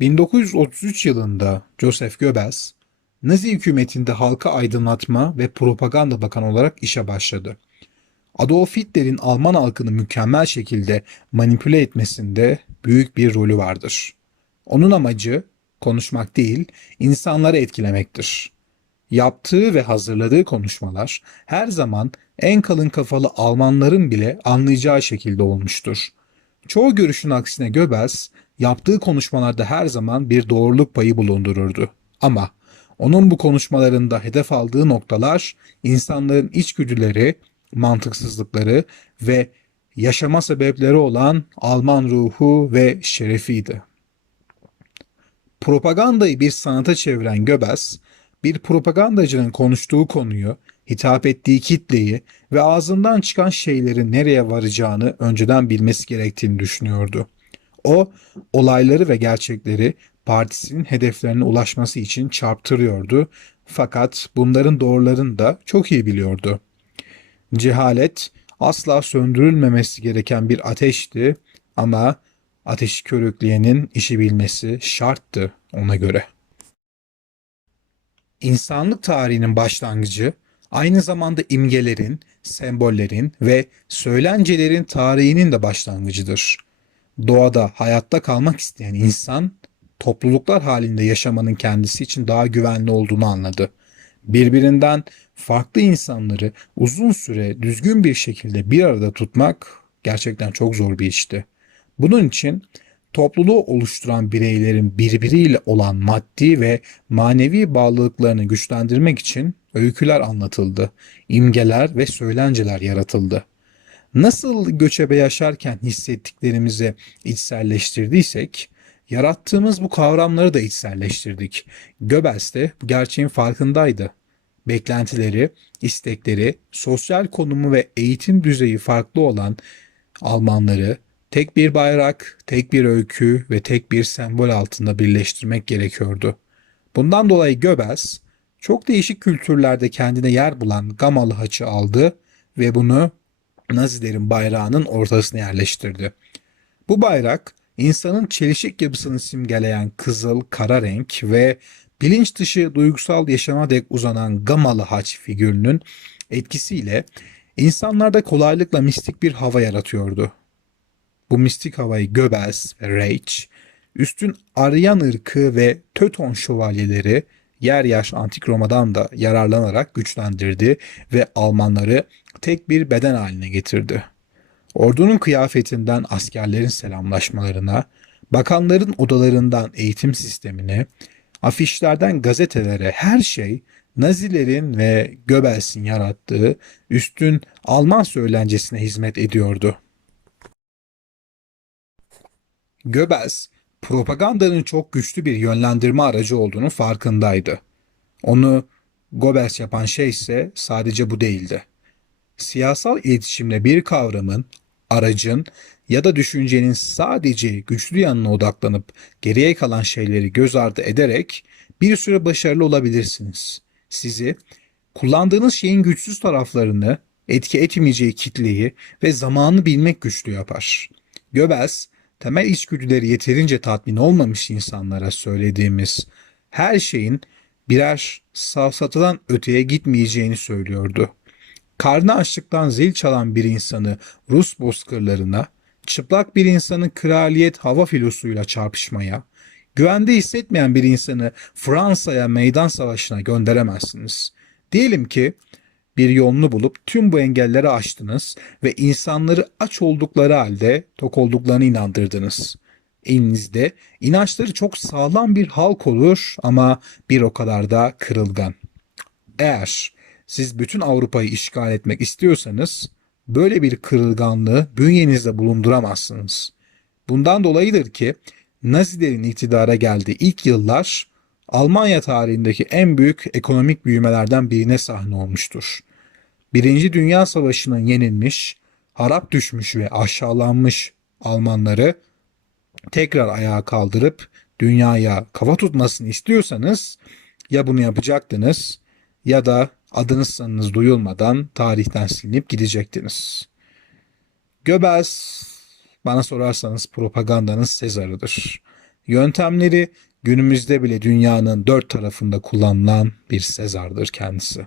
1933 yılında Joseph Goebbels, Nazi hükümetinde halka aydınlatma ve propaganda bakanı olarak işe başladı. Adolf Hitler'in Alman halkını mükemmel şekilde manipüle etmesinde büyük bir rolü vardır. Onun amacı konuşmak değil, insanları etkilemektir. Yaptığı ve hazırladığı konuşmalar her zaman en kalın kafalı Almanların bile anlayacağı şekilde olmuştur. Çoğu görüşün aksine Goebbels yaptığı konuşmalarda her zaman bir doğruluk payı bulundururdu. Ama onun bu konuşmalarında hedef aldığı noktalar insanların içgüdüleri, mantıksızlıkları ve yaşama sebepleri olan Alman ruhu ve şerefiydi. Propagandayı bir sanata çeviren Goebbels, bir propagandacının konuştuğu konuyu, hitap ettiği kitleyi ve ağzından çıkan şeylerin nereye varacağını önceden bilmesi gerektiğini düşünüyordu. O, olayları ve gerçekleri partisinin hedeflerine ulaşması için çarptırıyordu fakat bunların doğrularını da çok iyi biliyordu. Cehalet asla söndürülmemesi gereken bir ateşti ama ateşi körükleyenin işi bilmesi şarttı ona göre. İnsanlık tarihinin başlangıcı aynı zamanda imgelerin, sembollerin ve söylencelerin tarihinin de başlangıcıdır. Doğada hayatta kalmak isteyen insan topluluklar halinde yaşamanın kendisi için daha güvenli olduğunu anladı. Birbirinden farklı insanları uzun süre düzgün bir şekilde bir arada tutmak gerçekten çok zor bir işti. Bunun için topluluğu oluşturan bireylerin birbiriyle olan maddi ve manevi bağlılıklarını güçlendirmek için öyküler anlatıldı, imgeler ve söylenceler yaratıldı. Nasıl göçebe yaşarken hissettiklerimizi içselleştirdiysek, yarattığımız bu kavramları da içselleştirdik. Göbels de bu gerçeğin farkındaydı. Beklentileri, istekleri, sosyal konumu ve eğitim düzeyi farklı olan Almanları tek bir bayrak, tek bir öykü ve tek bir sembol altında birleştirmek gerekiyordu. Bundan dolayı Göbels çok değişik kültürlerde kendine yer bulan Gamalı haçı aldı ve bunu Nazilerin bayrağının ortasına yerleştirdi. Bu bayrak insanın çelişik yapısını simgeleyen kızıl, kara renk ve bilinç dışı duygusal yaşama dek uzanan Gamalı haç figürünün etkisiyle insanlarda kolaylıkla mistik bir hava yaratıyordu. Bu mistik havayı Goebbels ve Reich, üstün Aryan ırkı ve Töton şövalyeleri yer yaş antik Roma'dan da yararlanarak güçlendirdi ve Almanları tek bir beden haline getirdi. Ordunun kıyafetinden askerlerin selamlaşmalarına, bakanların odalarından eğitim sistemine, afişlerden gazetelere her şey Nazilerin ve Göbels'in yarattığı üstün Alman söylencesine hizmet ediyordu. Göbels, propagandanın çok güçlü bir yönlendirme aracı olduğunu farkındaydı. Onu Goebbels yapan şey ise sadece bu değildi. Siyasal iletişimle bir kavramın, aracın ya da düşüncenin sadece güçlü yanına odaklanıp geriye kalan şeyleri göz ardı ederek bir süre başarılı olabilirsiniz. Sizi kullandığınız şeyin güçsüz taraflarını, etki etmeyeceği kitleyi ve zamanı bilmek güçlü yapar. Göbels, temel içgüdüleri yeterince tatmin olmamış insanlara söylediğimiz her şeyin birer safsatadan öteye gitmeyeceğini söylüyordu. Karnı açlıktan zil çalan bir insanı Rus bozkırlarına, çıplak bir insanı kraliyet hava filosuyla çarpışmaya, güvende hissetmeyen bir insanı Fransa'ya meydan savaşına gönderemezsiniz. Diyelim ki bir yolunu bulup tüm bu engelleri aştınız ve insanları aç oldukları halde tok olduklarını inandırdınız. Elinizde inançları çok sağlam bir halk olur ama bir o kadar da kırılgan. Eğer siz bütün Avrupa'yı işgal etmek istiyorsanız böyle bir kırılganlığı bünyenizde bulunduramazsınız. Bundan dolayıdır ki Nazilerin iktidara geldiği ilk yıllar Almanya tarihindeki en büyük ekonomik büyümelerden birine sahne olmuştur. Birinci Dünya Savaşı'nın yenilmiş, harap düşmüş ve aşağılanmış Almanları tekrar ayağa kaldırıp dünyaya kafa tutmasını istiyorsanız ya bunu yapacaktınız ya da adınız sanınız duyulmadan tarihten silinip gidecektiniz. Göbels bana sorarsanız propagandanın Sezar'ıdır. Yöntemleri günümüzde bile dünyanın dört tarafında kullanılan bir Sezar'dır kendisi.